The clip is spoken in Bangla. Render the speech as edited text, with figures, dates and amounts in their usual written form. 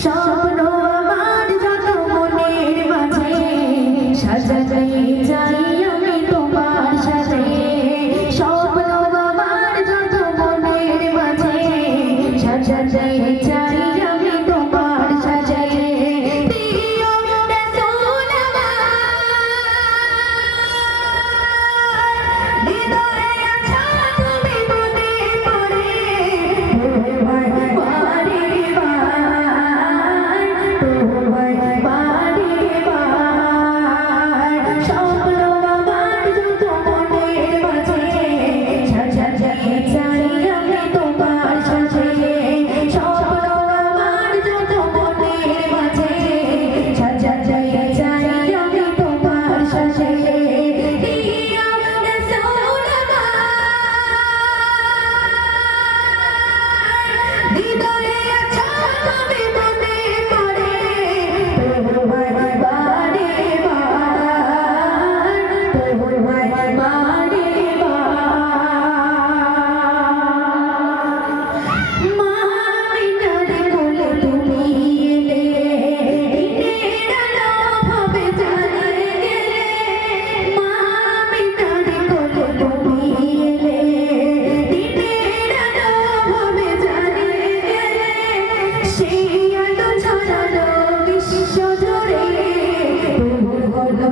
স্বপ্ন আমার যত মনের মাঝে সাজাতে যাই আমি তোমার সাথে। স্বপ্ন আমার যত মনের মাঝে সাজাতে যাই আমি তোমার সাথে। প্রিয় রাসূল আমার হৃদয়ে আছো তুমি মনে পড়ে হৃদয়ে আছো তুমি মনে পড়ে বারে বারে মামিনার কোলে তুমি এলে দিনের আলো ভাবে জ্বালিয়ে গেলে। মামিনার কোলে তুমি এলে দিনের আলো ভাবে জ্বালিয়ে গেলে। সেই আলো ছড়ালো বিশ্ব জুড়ে, তুমি হলো